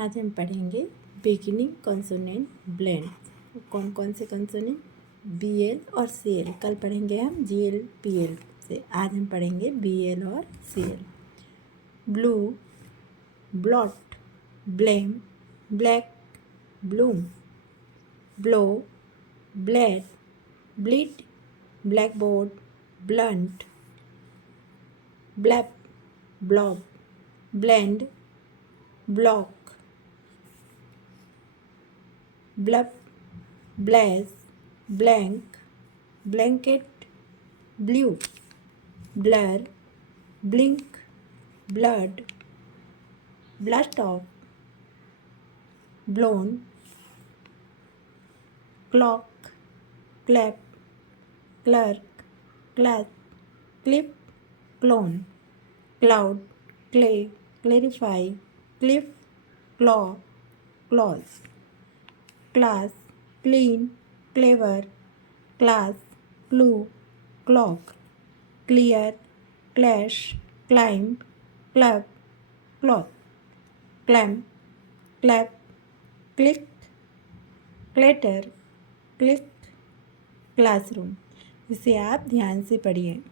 आज हम पढ़ेंगे बिगिनिंग कॉन्सोनेंट ब्लेंड। कौन कौन से कॉन्सोनेंट? BL और CL। कल पढ़ेंगे हम GL PL से, आज हम पढ़ेंगे BL और CL। Blue, blot, blame, black, bloom, blow, blade, bleed, blackboard, blunt, blap, blob, blend, block, blup, blaze, blank, blanket, blue, blur, blink, blood, blast off, blown, clock, clap, clerk, clap, clip, clone, cloud, clay, clarify, cliff, claw, clause, class, clean, clever, class, clue, clock, clear, clash, climb, club, cloth, clamp, clap, click, clatter, click, classroom. इसे आप ध्यान से पढ़िए।